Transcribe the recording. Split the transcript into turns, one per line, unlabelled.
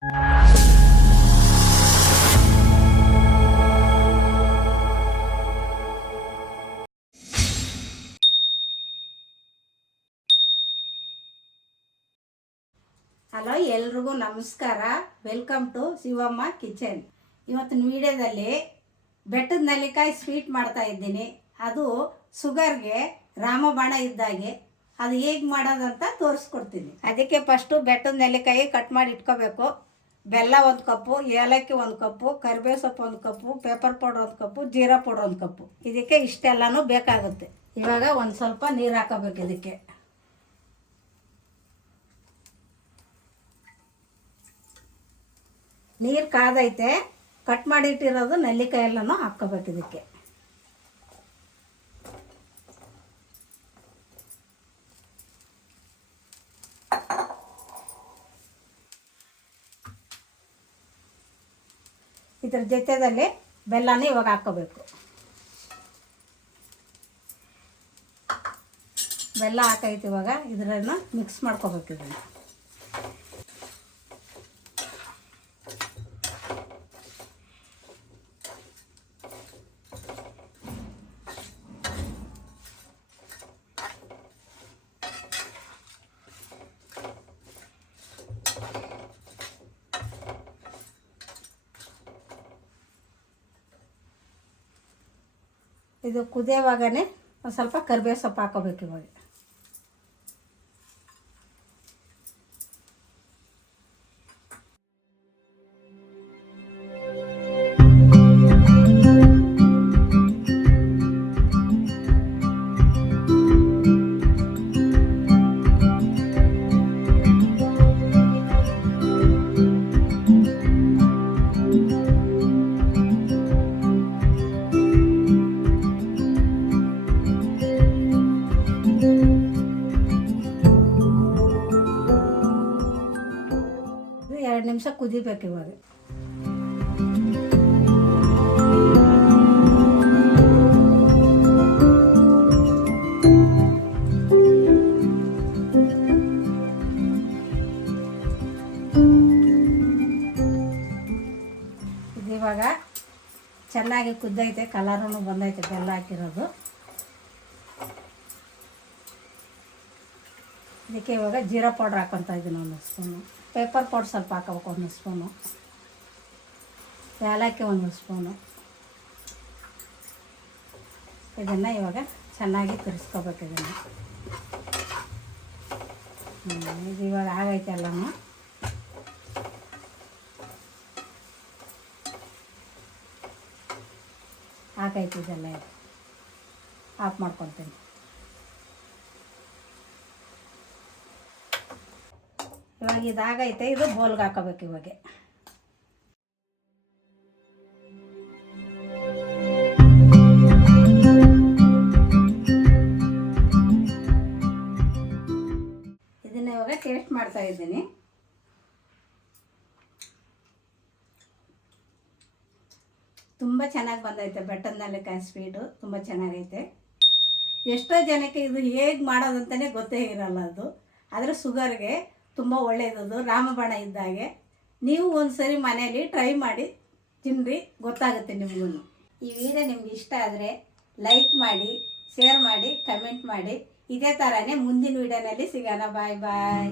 Hello ಎಲ್ರಿಗೂ ನಮಸ್ಕಾರ. Welcome to Shivamma kitchen ಇವತ್ತಿನ ವಿಡಿಯೋದಲ್ಲಿ ಬೆಟ್ಟದ ನಲ್ಲಿಕಾಯಿ ಸ್ವೀಟ್ ಮಾಡ್ತಾ ಇದ್ದೀನಿ. ಅದು ಶುಗರ್ಗೆ ರಾಮಬಾಣ ಇದ್ದಾಗೆ ಅದು ಹೇಗೆ ಮಾಡೋದಂತ ತೋರಿಸ್ಕೊಡ್ತೀನಿ. ಅದಕ್ಕೆ ಫಸ್ಟು ಬೆಟ್ಟದ ನೆಲ್ಲಿಕಾಯಿ ಕಟ್ ಮಾಡಿ ಇಟ್ಕೋಬೇಕು. ಬೆಲ್ಲ ಒಂದು ಕಪ್ಪು, ಏಲಕ್ಕಿ ಒಂದು ಕಪ್ಪು ಕರಿಬೇವು ಸೊಪ್ಪು ಒಂದು ಕಪ್ಪು ಪೇಪರ್ ಪೌಡರ್ ಒಂದು ಕಪ್ಪು, ಜೀರಾ ಪೌಡರ್ ಒಂದು ಕಪ್ಪು. ಇದಕ್ಕೆ ಇಷ್ಟೆಲ್ಲನೂ ಬೇಕಾಗುತ್ತೆ. ಇವಾಗ ಒಂದು ಸ್ವಲ್ಪ ನೀರು ಹಾಕೋಬೇಕು ಇದಕ್ಕೆ. ನೀರು ಕಾದೈತೆ ಕಟ್ ಮಾಡಿಟ್ಟಿರೋದು ನೆಲ್ಲಿಕಾಯಿ ಎಲ್ಲನೂ ಹಾಕ್ಕೋಬೇಕು ಇದಕ್ಕೆ. ಇದ್ರ ಜೊತೆದಲ್ಲಿ ಬೆಲ್ಲನ ಇವಾಗ ಹಾಕೋಬೇಕು ಬೆಲ್ಲ ಹಾಕೈತಿ ಇವಾಗ ಇದರನ್ನು ಮಿಕ್ಸ್ ಮಾಡ್ಕೋಬೇಕು ಇದನ್ನು. ಇದು ಕುದಿಯೋವಾಗನೇ ಒಂದು ಸ್ವಲ್ಪ ಕರಿಬೇವು ಸೊಪ್ಪು ಹಾಕೋಬೇಕು ಇವಾಗ. ಎರಡು ನಿಮಿಷ ಕುದಿಬೇಕು ಇವಾಗ. ಇವಾಗ ಚೆನ್ನಾಗಿ ಕುದ್ದೈತೆ ಕಲರೂ ಬಂದೈತೆ ಬೆಲ್ಲ ಹಾಕಿರೋದು. ಇದಕ್ಕೆ ಇವಾಗ ಜೀರಾ ಪೌಡ್ರ್ ಹಾಕೊತಾ ಇದ್ದೀನಿ ಒಂದು ಸ್ಪೂನು. ಪೇಪರ್ ಪೌಡ್ರ್ ಸ್ವಲ್ಪ ಹಾಕೋಬೇಕು ಒಂದು ಸ್ಪೂನು. ಏಲಕ್ಕಿ ಒಂದು ಸ್ಪೂನು. ಇದನ್ನು ಇವಾಗ ಚೆನ್ನಾಗಿ ತಿರ್ಸ್ಕೋಬೇಕು ಇದನ್ನು. ಇದು ಇವಾಗ ಆಗೈತೆ ಎಲ್ಲನೂ. ಆಗೈತೆ ಇದೆಲ್ಲ. ಆಫ್ ಮಾಡ್ಕೊತೀನಿ. ಇವಾಗ ಇದಾಗೈತೆ, ಇದು ಬೋಲ್ಗೆ ಹಾಕೋಬೇಕು ಇವಾಗ. ಇದನ್ನ ಇವಾಗ ಟೇಸ್ಟ್ ಮಾಡ್ತಾ ಇದ್ದೀನಿ. ತುಂಬ ಚೆನ್ನಾಗಿ ಬಂದೈತೆ ಬೆಟ್ಟದ ನೆಲ್ಲಿಕಾಯಿ ಸ್ವೀಟು ತುಂಬ ಚೆನ್ನಾಗೈತೆ. ಎಷ್ಟೋ ಜನಕ್ಕೆ ಇದು ಹೇಗೆ ಮಾಡೋದಂತಲೇ ಗೊತ್ತೇ ಇರಲ್ಲ ಅದು. ಆದರೆ ಶುಗರ್ಗೆ ತುಂಬ ಒಳ್ಳೆಯದದು ರಾಮಬಾಣ ಇದ್ದಾಗೆ ನೀವು ಒಂದು ಸರಿ ಮನೆಯಲ್ಲಿ ಟ್ರೈ ಮಾಡಿ ತಿನ್ನಿರಿ ಗೊತ್ತಾಗುತ್ತೆ ನಿಮಗೂ ಈ ವಿಡಿಯೋ ನಿಮ್ಗೆ ಇಷ್ಟ ಆದರೆ ಲೈಕ್ ಮಾಡಿ ಶೇರ್ ಮಾಡಿ ಕಮೆಂಟ್ ಮಾಡಿ. ಇದೇ ಥರನೇ ಮುಂದಿನ ವಿಡಿಯೋನಲ್ಲಿ ಸಿಗೋಣ. ಬಾಯ್ ಬಾಯ್